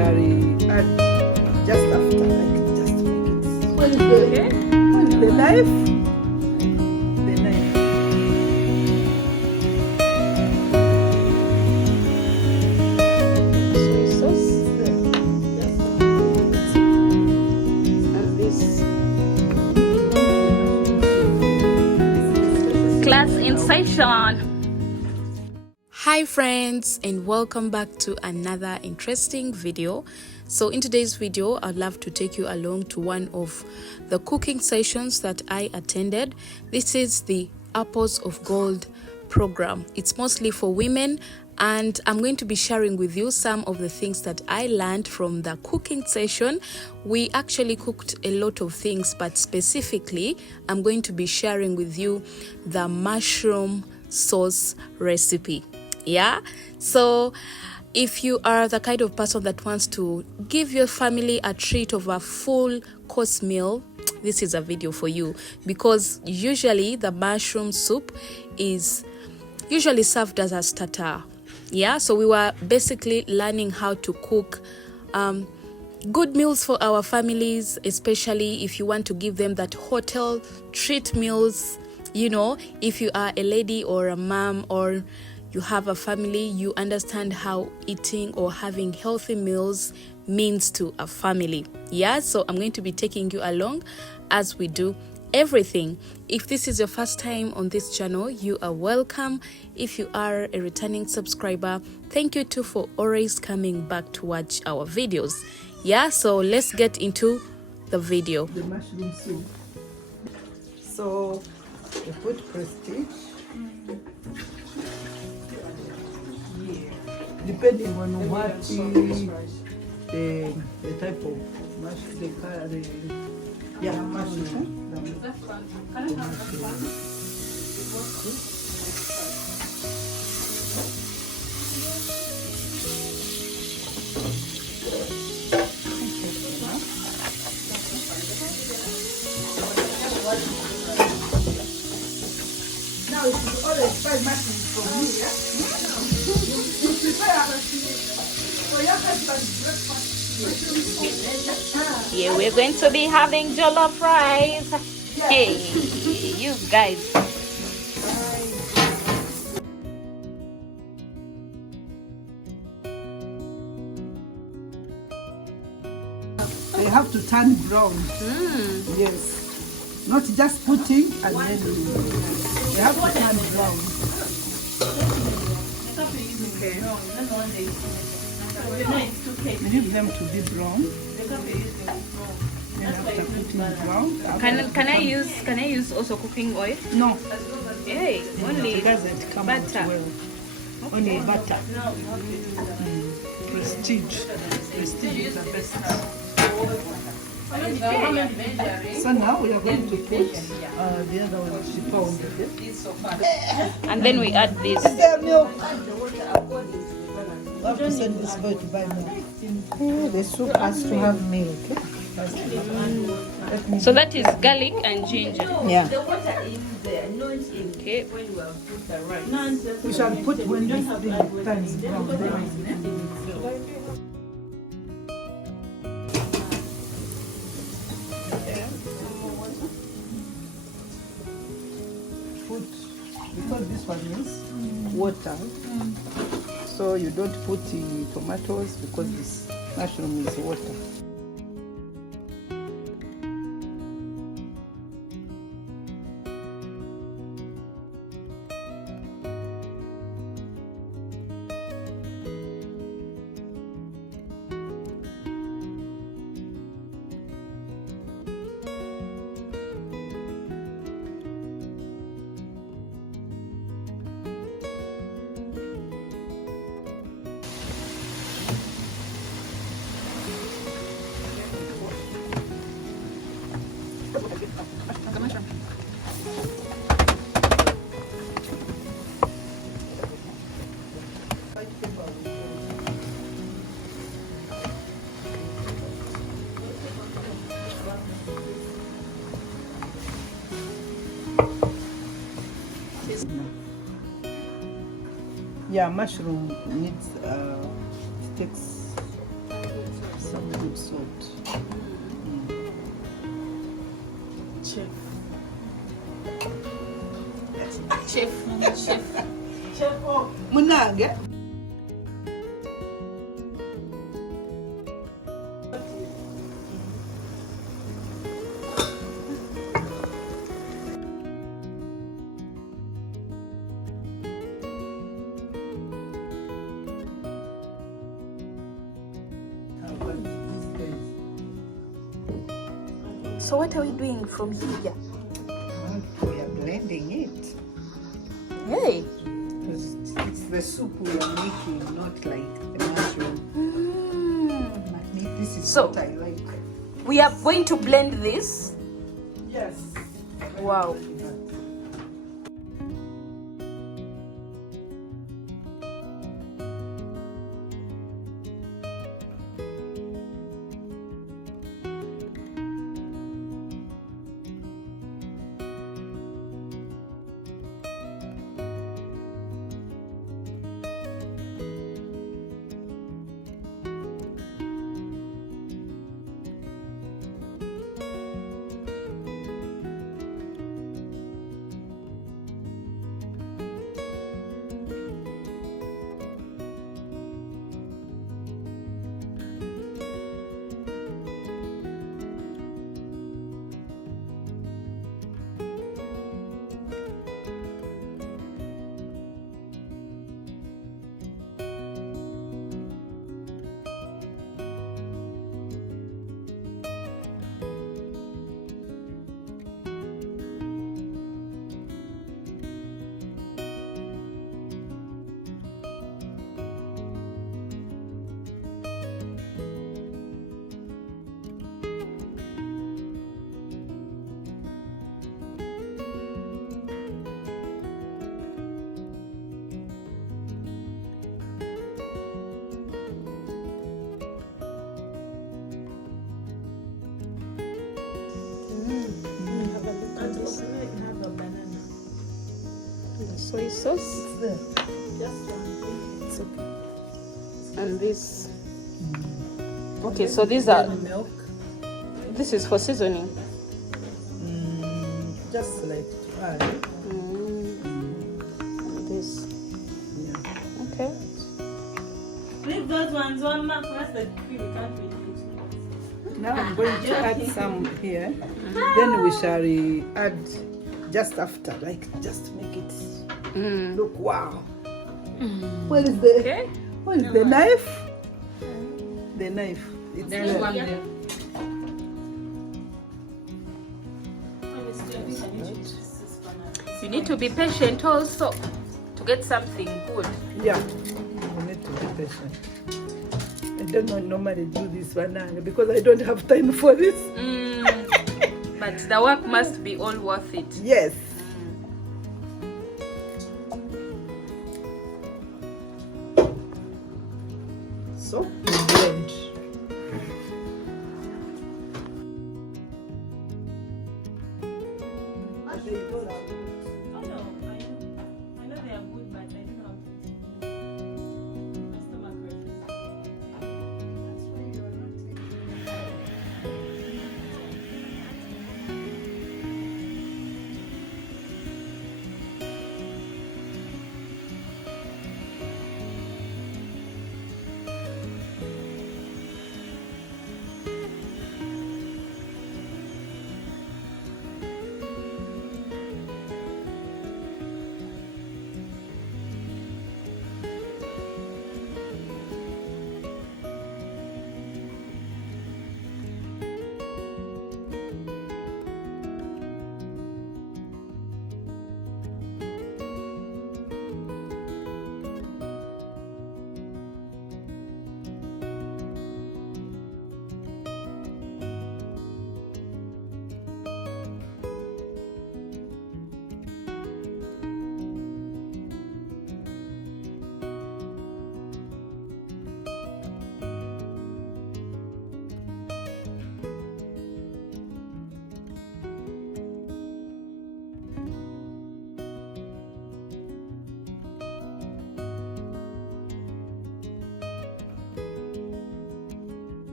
shall add just after, like just to make it. What is the knife? The knife. Soy sauce. And this. Class in session. Hi friends, and welcome back to another interesting video. So in today's video, I'd love to take you along to one of the cooking sessions that I attended. This is the Apples of Gold program. It's mostly for women, and I'm going to be sharing with you some of the things that I learned from the cooking session. We actually cooked a lot of things, but specifically I'm going to be sharing with you the mushroom sauce recipe. Yeah, so if you are the kind of person that wants to give your family a treat of a full course meal, this is a video for you, because usually the mushroom soup is usually served as a starter. Yeah, so we were basically learning how to cook good meals for our families, especially if you want to give them that hotel treat meals. You know, if you are a lady or a mom, or you have a family, you understand how eating or having healthy meals means to a family. Yeah, so I'm going to be taking you along as we do everything. If this is your first time on this channel, you are welcome. If you are a returning subscriber, thank you too for always coming back to watch our videos. Yeah, so let's get into the video. The mushroom soup. So we put Prestige. Depending on what the type of mushroom, mushroom. Now it is always fried mushroom from me, yeah? You prepare for your husband's breakfast. Yeah, we're going to be having jollof rice. Yeah. Hey, you guys. They have to turn brown. Yes. Not just putting and then they have to turn brown. Okay. We need them to be brown. Then after putting brown. Can I use also cooking oil? No. Hey, only It doesn't come butter. out well. Only butter. Prestige. Prestige is the best. So now we are going to put the other one, she found it. And then we add this. Is there milk? I have to send this boy to buy milk. The soup has to have milk. So that is garlic and ginger. Yeah. Okay. We shall put when this thing turns brown. Because this one is water, so you don't put the tomatoes because this mushroom is water. Yeah, mushroom needs takes some good salt. Chef. Chef. Oh, Munage. So what are we doing from here? We are blending it. Hey. Because it's the soup we are making, not like the mushroom. This is So, what I like. We are going to blend this. Yes. Wow. Soy sauce. It's there. Just one. It's okay. And this. Okay, so these are. Milk. This is for seasoning. Just like to add. And this. Yeah. Okay. Leave those ones on mark. That's the cream. We can't read it. Now I'm going to add some here. Then we shall add just after, like just make it look wow. Where is the where is the knife? The knife. It's There's there. one there. You need to be patient also to get something good. Yeah, you need to be patient. I don't normally do this banana because I don't have time for this. But the work must be all worth it. Yes. So blend. Oh no, I know they are good, but I don't know how to. My stomach hurts. That's why you are not taking.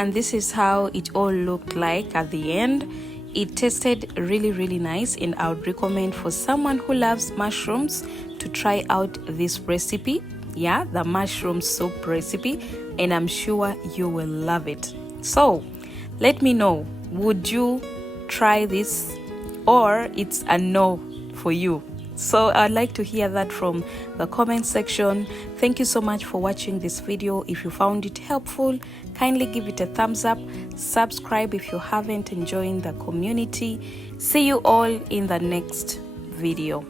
and this is how it all looked like at the end. It tasted really nice, and I would recommend for someone who loves mushrooms to try out this recipe. Yeah, the mushroom soup recipe, and I'm sure you will love it. So let me know, would you try this, or it's a no for you? So I'd like to hear that from the comment section. Thank you so much for watching this video. If you found it helpful, kindly give it a thumbs up, subscribe if you haven't, and join the community. See you all in the next video.